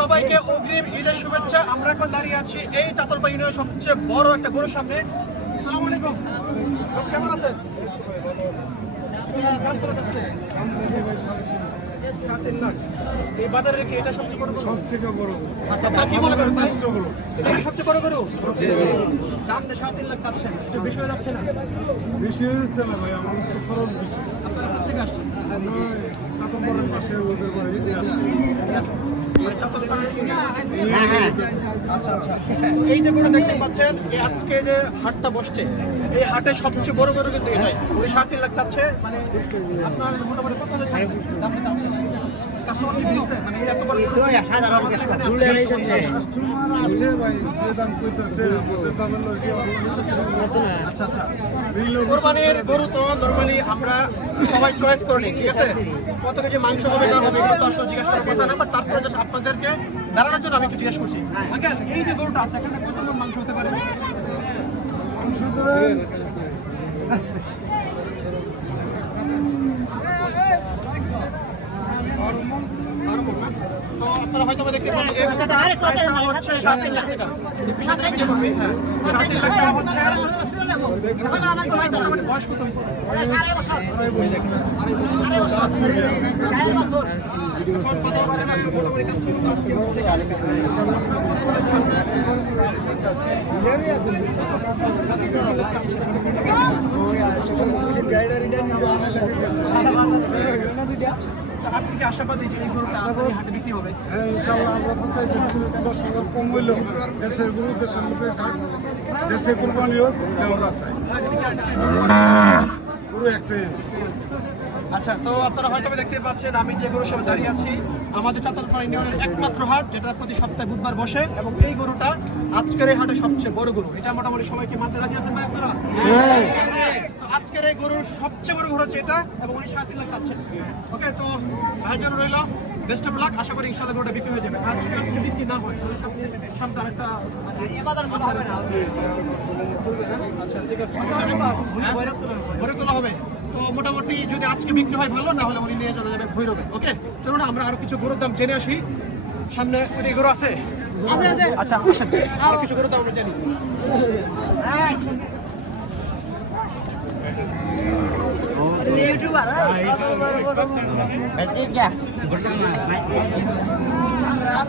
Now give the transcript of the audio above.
সবাইকে অগ্রিম ঈদের শুভেচ্ছা। আমরা এখন দাঁড়িয়ে আছি এই চাতলপাড়া ইউনিয়নের সবচেয়ে বড় একটা গরুর সামনে। আসসালামু আলাইকুম, কেমন আছেন? দাম কত যাচ্ছে? 3.5 লাখ। এই বাজারে কি এটা সবচেয়ে বড় গরু? সবথেকে বড় গরু। আচ্ছা, আপনারা কি মনে করেন? শ্রেষ্ঠ গরু। এটা কি সবচেয়ে বড় গরু? সবচেয়ে বড় গরু। দাম 3.5 লাখ চাচ্ছেন, একটু বেশি হয়ে যাচ্ছে না? বেশি হয়ে যাচ্ছে না ভাই, আমার তো খরচ বেশি। আপনারা কোথেকে আসছেন? আমরা চাতম্বরের পাশে ওদের বাড়ি আসছি। মানে চাতলপাড়া ইউনিয়ন? আচ্ছা আচ্ছা। তো এই যে গরু দেখতে পাচ্ছেন, এই আজকে যে হাটটা বসছে, এই হাটে সবচেয়ে বড় গরু কিন্তু এটাই। উনি 3.5 লাখ চাচ্ছে। মানে আপনার মোটামুটি কত হলে দামটা চাচ্ছেন? কাস্টমার কি দিয়েছে? মানে এই এত বড় গরু আমাদের এখানে আসতে কাস্টমার আছে ভাই, যে দাম কইতেছে আমাদের দামের লোকে আচ্ছা আচ্ছা। কোরবানির গরু তো নরমালি আমরা সবাই চয়েস করে নিই, ঠিক আছে? কত কেজি মাংস হবে না হবে এগুলো তো আসলে জিজ্ঞাসা করার কথা না, বাট তারপরে জাস্ট আপনাদেরকে জানানোর জন্য আমি একটু জিজ্ঞেস করছি। আঙ্কেল, এই যে গরুটা আছে এখানে কত মণ মাংস হতে পারে? মাংস ধরেন তো আপনারা হয়তো বা দেখতে পাচ্ছেন এই গরুটার প্রাইস চাওয়া হচ্ছে 3.5 লাখ টাকা। এই বিষয়টা ভিডিও করবি, হ্যাঁ 3.5 লাখ চাওয়া হচ্ছে। মানে বয়স কত হয়েছে? এখন কথা হচ্ছে না, মোটামুটি কাস্টমার আজকে আপনি কি আশাবাদী যে এই গরুটা আমাদের হাটে বিক্রি হবে? হ্যাঁ ইনশাল্লাহ, আমরা তো চাইতেছি 10,000 কম হইলেও দেশের গরু দেশের লোকে খাক, দেশে কোরবানি হোক আমরা চাই। গরু একটাই আছে। আচ্ছা, তো আপনারা হয়তো দেখতে পাচ্ছেন আমি যে গরুর সামনে দাঁড়িয়ে আছি, আমাদের চাতলপাড়া ইউনিয়নের একমাত্র হাট যেটা প্রতি সপ্তাহে বুধবার বসে, এবং এই গরুটা আজকের এই হাটে সবচেয়ে বড় গরু। এটা মোটামুটি সবাইকে মানতে রাজি আছেন ভাই আপনারা? তো আজকের এই গরুর সবচেয়ে বড় গরু হচ্ছে এটা, এবং উনি 3.5 লাখ পাচ্ছেন। ওকে, তো ভাইয়ের জন্য রইল বেস্ট অফ লাক। আশা করি ইনশাআল্লাহ গরুটা বিক্রি হয়ে যাবে। আর যদি আজকে বিক্রি না হয় তাহলে আপনি সামনে আরেকটা হবে না। আচ্ছা ঠিক আছে, সমস্যা নেই। ভৈরব তোলা হবে। তো মোটামুটি যদি আজকে বিক্রি হয় ভালো, না হলে উনি নিয়ে চলে যাবে ভৈরবে। ওকে, চলুন আমরা আরো কিছু গরুর দাম জেনে আসি। সামনে ওই গরু আছে? আচ্ছা, আসেন আরো কিছু গরুর দাম আমরা জানি।